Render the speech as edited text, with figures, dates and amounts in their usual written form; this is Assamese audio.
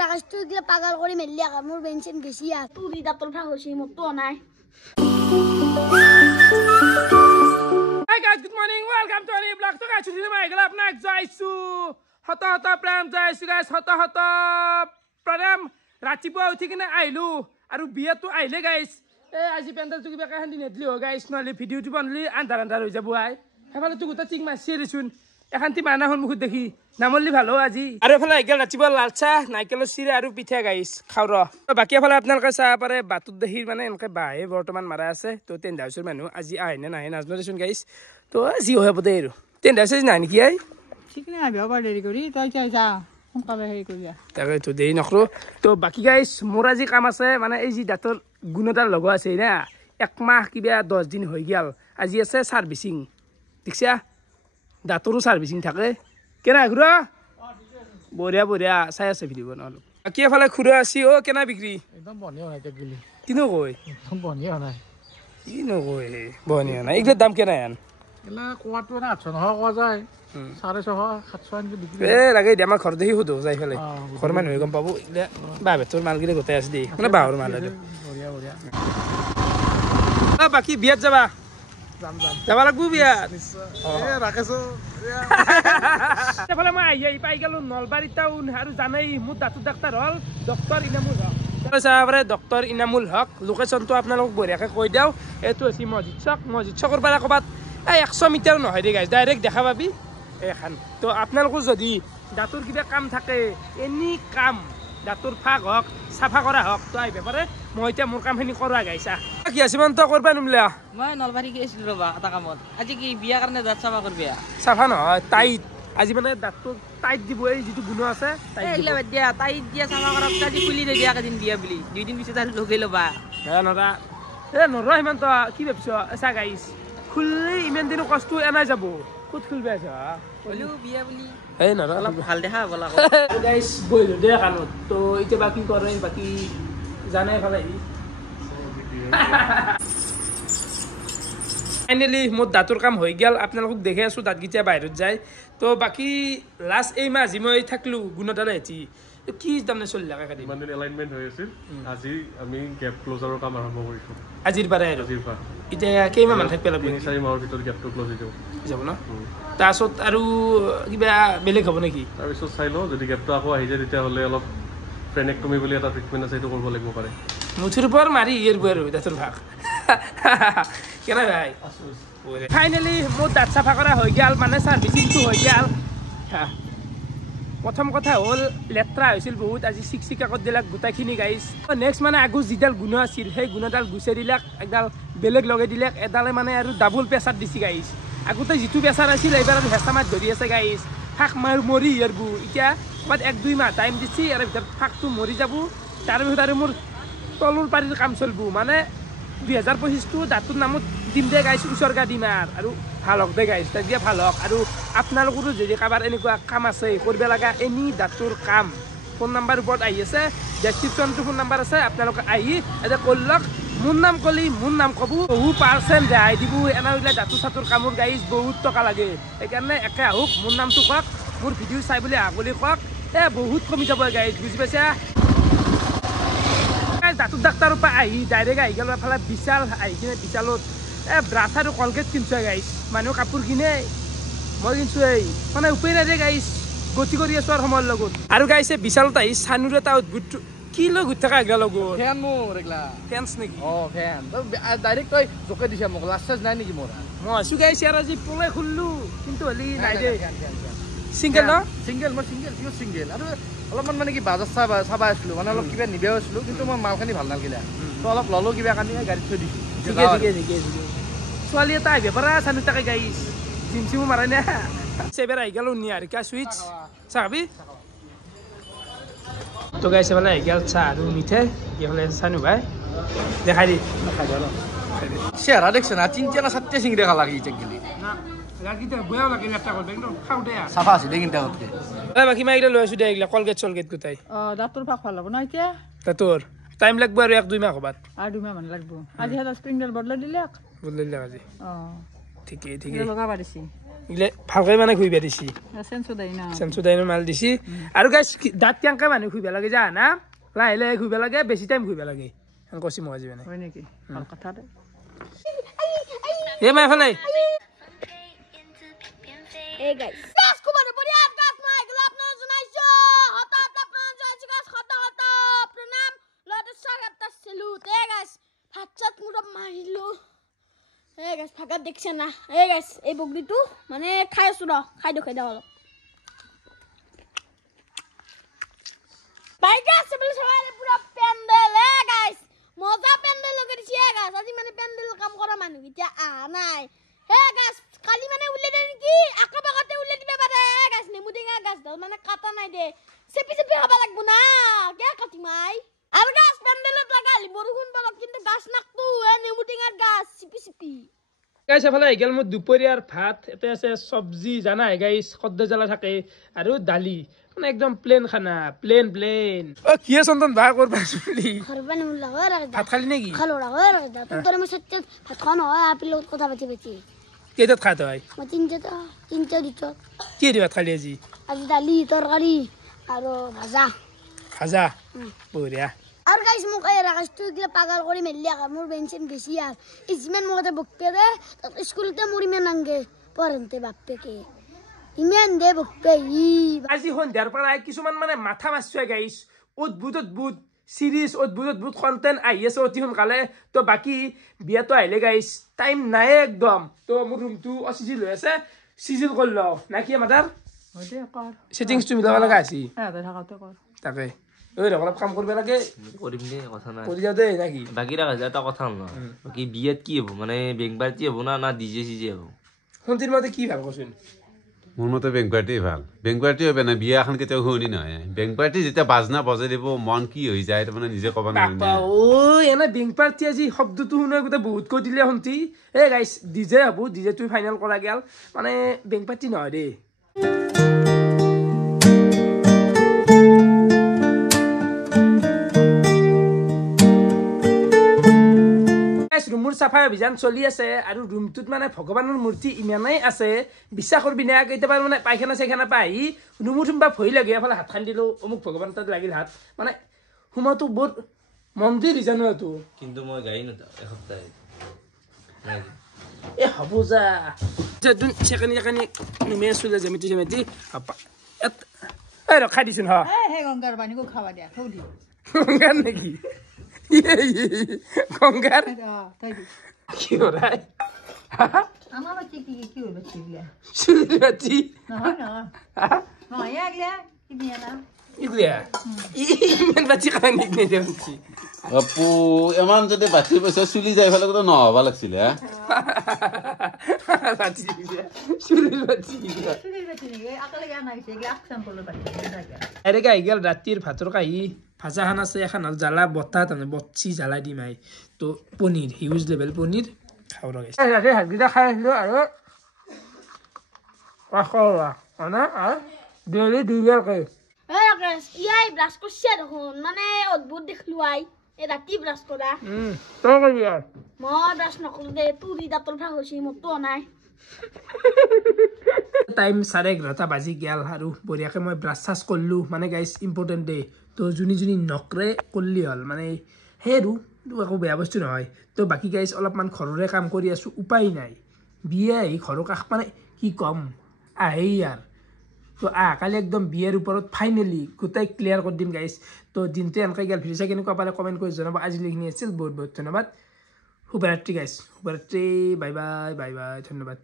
ৰাখাছটো গিলা পাগল কৰি মেলি আকা মোৰ বেনচেন গেছি আ তোৰ দাঁতৰ ফাক হৈছে মতো নাই Hi guys, good morning. Welcome to our vlog. So guys, today my girl apna jaisu. Hota pram jaisu guys. Hota pram. Ratipuwa uthi kina ailu. Aru biya tu aile guys. Aji pendal tu kiba kahandi netli ho guys. Nali video tu banli andar hoi jabu ai. Hafale tu guta ching ma serisun. এখানটি মানা হল মুখত দেখি নামলি ভালো আজি আৰু এফালে আইগেল ৰাতিপুৱা লালচা নাইকেলৰ চিৰা আৰু পিঠা গাইছ খাও ৰ বাকি এফালে আপোনালোকে চাহ পাৰে বাটুত দেখি মানে এনেকে বাহে বৰ্তমান মাৰা আছে তো তেন্দাউচৰ মানুহ আজি আইনে নাহে নাজনো দেচোন গাইছ তো আজি হৈ পদে আৰু তেন্দাউচৰ নাই নেকি আই ঠিক নাই আবিবা দেৰি কৰি তই চাই যা সোনকালে হেৰি কৰিয়া তাকে তো দেৰি নকৰো তো বাকি গাইছ মোৰ আজি কাম আছে মানে এই যি দাঁতৰ গুণতাৰ লগা আছে না এক মাহ কিবা 10 দিন হৈ গেল আজি আছে সাৰ্ভিসিং দেখছা দাঁতৰো সাৰ্ভিসিং থাকে কেনা খুৰা বঢ়িয়া বঢ়িয়া চাই আছে ভিডিঅ বনালো কি এফালে খুৰা আছে অ কেনা বিক্ৰী একদম বনিয়া নাই গলি কিনো কয় একদম বনিয়া নাই কিনো কয় বনিয়া নাই এইগিলাৰ দাম কেনা আন এলা কোৱাটো না 800 নহ কোৱা যায় 650 700 আনকে বিক্ৰী লাগে দে আমাৰ ঘৰ দেখি সুধো যাই ফেলে ঘৰ মানুহে গম পাব বাবে তোৰ মালগিৰে গোটাই আছে দেই মানে বাহৰ মাল আছে বঢ়িয়া বঢ়িয়া বাকি বিয়াত যাবা যাবা লাগবো বিয়াত ৰাকেছো এফালে মই আহি পাই গেলো নলবাৰী টাউন আৰু জানাই মোৰ দাঁতৰ ডাক্তাৰ হল ডক্টৰ ইনামুল হক চাহাবৰে ডক্টৰ ইনামুল হক লোকেশ্যনটো আপোনালোকক বঢ়িয়াকৈ কৈ দিওঁ এইটো হৈছে মছজিদ চকৰ পৰা ক'ৰবাত 100 মিটাৰ নহয় দে গাইজ ডাইৰেক্ট দেখা পাবি এইখন তো আপোনালোকৰ যদি দাঁতৰ কিবা কাম থাকে এনি কাম দাঁতৰ ফাক হওক চাফা কৰা হওক তো আহিব পাৰে মই এতিয়া মোৰ কামখিনি কৰা গাইছা কি আছিমন্ত কৰবা নিমলা মই নলবাৰী গৈছিলো ৰবা এটা কামত আজি কি বিয়া কাৰণে দাঁত চাফা কৰবি চাফা নহয় টাইট আজি মানে দাঁতটো টাইট দিব এই যিটো গুণ আছে এইগিলা বাদ দিয়া টাইট দিয়া চাফা কৰক আজি খুলি দে দিয়া এদিন বিয়া বুলি 2 দিন পিছত আৰু লগাই ল'বা নৰা নৰা সিমান তো কি ভাবিছ চা গাইছ খুললি ইমান দিনো কষ্ট এনাই যাব ক'ত খুলবে আছা হলো বিয়া বুলি এই নৰা অলপ ভাল দেখা বলা গাইছ বইলো দে কানত তো এতিয়া বাকি কৰে বাকি জানে ভালে ফাইনেলি মোৰ দাঁতৰ কাম হৈ গেল আপোনালোকক দেখি আছো দাঁতকেইটা বাহিৰত যায় তো বাকি লাষ্ট এই মাহ যি মই থাকলো গুণতালে হেতি কি তাৰমানে চলি লাগে কালি মানে এলাইনমেন্ট হৈ আছিল আজি আমি গ্যাপ ক্লোজাৰৰ কাম আৰম্ভ কৰিছো আজিৰ পৰা আৰু আজিৰ পৰা এতিয়া কেইমাহ মান থাকিব লাগিব 4 মাহৰ ভিতৰত গ্যাপটো ক্লোজ হৈ যাব ন তাৰপিছত আৰু কিবা বেলেগ হ'ব নেকি তাৰপিছত চাই লওঁ যদি গ্যাপটো আকৌ আহি যায় তেতিয়াহ'লে অলপ ফ্ৰেনেক্টমি বুলি এটা ট্ৰিটমেণ্ট আছে সেইটো কৰিব লাগিব পাৰে মুঠৰ ওপৰ মাৰি ইয়াৰ আৰু দাঁতৰ ভাগ কেনে ভাই ফাইনেলি মোৰ দাঁত চাফা কৰা হৈ গেল মানে চাৰ্ভিচিংটো হৈ গেল প্ৰথম কথা হ'ল লেতেৰা হৈছিল বহুত আজি চিকচিকাকত দিলাক গোটাইখিনি গাইছ নেক্সট মানে আগৰ যিডাল গুণ আছিল সেই গুণডাল গুচাই দিলাক একডাল বেলেগ লগাই দিলাক এডালে মানে আৰু ডাবল প্ৰেছাৰ দিছে গাইছ আগতে যিটো প্ৰেছাৰ আছিল এইবাৰ আৰু হেঁচা মাত ধৰি আছে গাইছ ফাক মৰি ইয়াৰবো এতিয়া ক'ৰবাত 1-2 মাহ টাইম দিছে ইয়াৰ ভিতৰত ফাকটো মৰি যাব তাৰপিছত আৰু মোৰ তলৰ পাৰীৰ কাম চলিব মানে 2025টো দাঁতৰ নামত দিম দে গাইছ উচৰ্গা দিম আৰু ভাল হওক দে গাইছ তেতিয়া ভাল হওক আৰু আপোনালোকৰো যদি কাৰোবাৰ এনেকুৱা কাম আছে কৰিব লগা এনি দাঁতৰ কাম ফোন নাম্বাৰ ওপৰত আহি আছে ডেছক্ৰিপশ্যনটো ফোন নাম্বাৰ আছে আপোনালোকে আহি এতিয়া কৰলক মোৰ নাম কলি মোৰ নাম ক'ব বহু পাৰ্চেণ্ট ৰেহাই দিব এনেকৈ দাঁতৰ চাঁতৰ কামৰ গাইছ বহুত টকা লাগে সেইকাৰণে একে আহক মোৰ নামটো কওক মোৰ ভিডিঅ' চাই বুলি আহ বুলি কওক বহুত কমি যাব গাইছ বুজি পাইছা দাঁতৰ ডাক্তাৰৰ পৰা আহি ডাইৰেক্ট আহি গ'ল এফালে বিশাল আহি কিনে বিশালত ব্ৰাছ আৰু কলগেট কিনছো গাইছ মানুহ কাপোৰ কিনে মই কিনছো এই মানে উপায় নাই দে গাইছ গতি কৰি আছো আৰু সময়ৰ লগত আৰু গাইছে বিশালত আহি চানুৰ এটা উদ্ভুত কি লৈ ঘূৰি থকা এগলা লগত ফেন মোৰ এগলা ফেন্স নেকি ফেন ডাইৰেক্ট তই জোকে দিছে মোক লাষ্ট নাই নেকি মোৰ মই আছো গাইছ আৰু আজি পলে খুললো কিন্তু হলি নাই দে সিংগল ন সিংগল মই সিংগল আৰু অলপমান মানে কি বাজাৰ চাবা আছিলো মানে অলপ কিবা নিবেও আছিলো কিন্তু মই মালখিনি ভাল নালাগিলে তো অলপ ল'লো কিবা কানি গাড়ীত থৈ দিছোঁ ঠিকে ছোৱালী এটা আহিব পাৰা চানু তাকে গাইছ জিমচিমো মাৰাই নে চেবেৰ আহি গ'ল নিয়াৰিকা চুইটছ চাবি তো গাইছে মানে আহি গ'ল চাহ আৰু মিঠাই এইফালে চানু ভাই দেখাই দি চেহাৰা দেখছে না 3টা 4টা চিংড়ি দেখা লাগি গেলি বেয়াও লাগে লেপটা করবে একদম খাও দে চাফা আছে দে কিন্তু আগতকে বাকি মাইলে লৈ আছো দে এইগিলা কলগেট চলগেট গোটাই দাঁতৰ ফাক ভাল হ'ব ন এতিয়া তা তোৰ টাইম লাগব আৰু 1-2 মাহ হবাত আৰু 2 মাহ মান লাগব আজি এটা স্প্ৰিংডাল বদলাই দিলে বদলাই দিলে আজি অ ঠিকে লগা পাৰিছি ইলে ভালকৈ মানে খুইবা দিছি চেঞ্চুদাইনো মাল দিছি আৰু গাইছ দাঁত কেনেকৈ মানুহ খুইবা লাগে জানা লাহে লাহে খুইবা লাগে বেছি টাইম খুইবা লাগে কৈছি মই আজি মানে হয় নেকি ভাল কথা দে এ মাই ফালে এই গাইস গাছ কুমার বড়িয়া গাছ মাই গুলো আপনারা জানাইছো হঠাৎ আপনারা জানাইছো গাছ হঠাৎ হঠাৎ প্রণাম লট স্বাগত সেলুট এই গাছ হাতছাত মুড় মারিলো এই গাছ ফাঁকা দেখছেন না এই গাছ এই বগরিটো মানে খাই আছো র খাই দাও ভাই গাছ বলে সবাই পুরো প্যান্ডেল এই গাছ মজা প্যান্ডেল করেছি এই গাছ আজি মানে প্যান্ডেল কাম করা মানুষ এটা নাই হে গাছ কালি মানে উল্লে দে নেকি আকা বাগাতে উল্লে দিবে পারে গাছ নেমু টেঙা গাছ দাও মানে কাটা নাই দে চেপি খাবা লাগবো না কে কাটি মাই আর গাছ প্যান্ডেলত লাগালি বরুণ বলক কিন্তু গাছ নাকতু এ নেমু টেঙার গাছ চিপি গাইছ এফালে আহি গেল মোৰ দুপৰীয়াৰ ভাত এতে আছে চব্জি জানাই গাইছ সদ্য জ্বালা থাকে আৰু দালি মানে একদম প্লেন খানা প্লেন অ কি চন্দন ভাগ কৰবা চলি খরবানি মুল্লা হয় রে ভাত খালি নেকি খালো রা হয় রে তোর মে সত্যি ভাত খানো হয় আপি লোক কথা বেচি কেইটাত খাত হয় মই তিনটা দিত কি দি ভাত খালি আজি আজি দালি তরকারি আর ভাজা বঢ়িয়া আর গাইস মোক এই রাগাসটো গিলা পাগল কৰি মেলি আকা মোৰ বেনচেন গেছি আর ইসমেন মতে বকতে দে স্কুলতে মুড়ি মেনাঙ্গে পরন্তে বাপকে ইমান দে বকতে ই আজি সন্ধিয়াৰ পৰা কিছুমান মানে মাথা মাৰছে গাইছ অদ্ভুত সিরিজ অদ্ভুত কন্টেন্ট আহি আছে অতি সোনকালে তো বাকি বিয়াটো আহিলে গাইছ টাইম নাই একদম তো মোৰ ৰুমটো অচিজিল হৈ আছে সিজিল কৰি লওঁ নাকি মাদাৰ সেটিংছটো মিলাব লগা আছে তাকে ওই অলপ কাম কৰিব লাগে কৰিম দে কথা নাই কৰি যাওঁ দেই নাকি বাকী ৰাখা এটা কথা হ'ল ন কি বিয়াত কি হ'ব মানে বেংক পাৰ্টি হ'ব না ডিজে চিজে হ'ব শুনতিৰ মতে কি ভাল কচোন মোৰ মতে বেংক পাৰ্টি ভাল বেংক পাৰ্টি হবে না বিয়া এখন কেতিয়াও শুনি নহয় বেংক পাৰ্টি যেতিয়া বাজনা বজাই দিব মন কি হৈ যায় তাৰমানে নিজে ক'ব নোৱাৰি ও এনে বেংক পাৰ্টি আজি শব্দটো শুনে গোটেই বহুত কৈ দিলে শুনতি এ গাইছ ডিজে হ'ব ডিজে তুই ফাইনেল কৰা গেল মানে বেংক পাৰ্টি নহয় দেই ৰুমৰ চাফাই অভিযান চলি আছে আৰু ৰুমটোত মানে ভগৱানৰ মূৰ্তি ইমানেই আছে বিশ্বাস কৰবি না কেতিয়াবা মানে পাইখানা চাইখানা পাই আহি ৰুমত সোমবা ভয় লাগে এফালে হাত খান দিলোঁ অমুক ভগৱান তাত লাগিল হাত মানে সোমাটো বহুত মন্দিৰ জানো এইটো কিন্তু মই গাড়ী নাযাওঁ এসপ্তাহ এ হ'ব যা চেকানি নুমে আছিলে জেমিতি এই ৰখাই দিছোন গংগাৰ পানীকো খাবা দিয়া থৈ দি গংগাৰ নেকি গংগাৰ কি হয় আমাৰ বাচ্চা কি হ'ল বাচ্চা চুলি বাচ্চি নহয় আগলা কি দিয়া না ইগুয়া ইমান বাচ্চি খাই নিকি দেউছি আপু এমান যদি বাচ্চি পইচা চুলি যাই ফেলে তো নহবা লাগছিলে বাচ্চি চুলি বাচ্চি আরে গাই গেল রাত্রির ভাতর কাহি ভাজা খান আছে এখন জ্বালা বতা তাৰমানে বচ্চি জ্বালাই দিম আহি তো পনীৰ হিউজ লেভেল পনীৰ খাব লগাইছে ৰাতি ভাতকেইটা খাই আহিলোঁ আৰু মানে ডেইলি 2 বাৰ খাই এই গাইস ইয়াই ব্রাশ করছে দেখুন মানে অদ্ভুত দেখলু আই এই রাতি ব্রাশ করা তই কৰিবি আৰু মই ব্ৰাশ নকৰো দে তুই দাঁতৰ ভাগ হইছি মতো নাই টাইম 11:30 বাজি গেল আৰু বঢ়িয়াকৈ মই ব্ৰাছ চাছ কৰিলোঁ মানে গাইছ ইম্পৰ্টেণ্ট ডে তো যোনী নকৰে কৰিলি হ'ল মানে সেইটো একো বেয়া বস্তু নহয় তো বাকী গাইছ অলপমান ঘৰৰে কাম কৰি আছোঁ উপায় নাই বিয়ে আহি ঘৰৰ কাষ মানে কি ক'ম আহেই ইয়াৰ তো কালি একদম বিয়েৰ ওপৰত ফাইনেলি গোটেই ক্লিয়াৰ কৰি দিম গাইছ তো দিনটো এনেকৈ গেল ভিডিঅ' চাই কেনেকুৱা পালে কমেণ্ট কৰি জনাব আজিলৈ এইখিনি আছিল বহুত ধন্যবাদ শুভৰাত্ৰি গাইছ শুভৰাত্ৰি বাই বাই ধন্যবাদ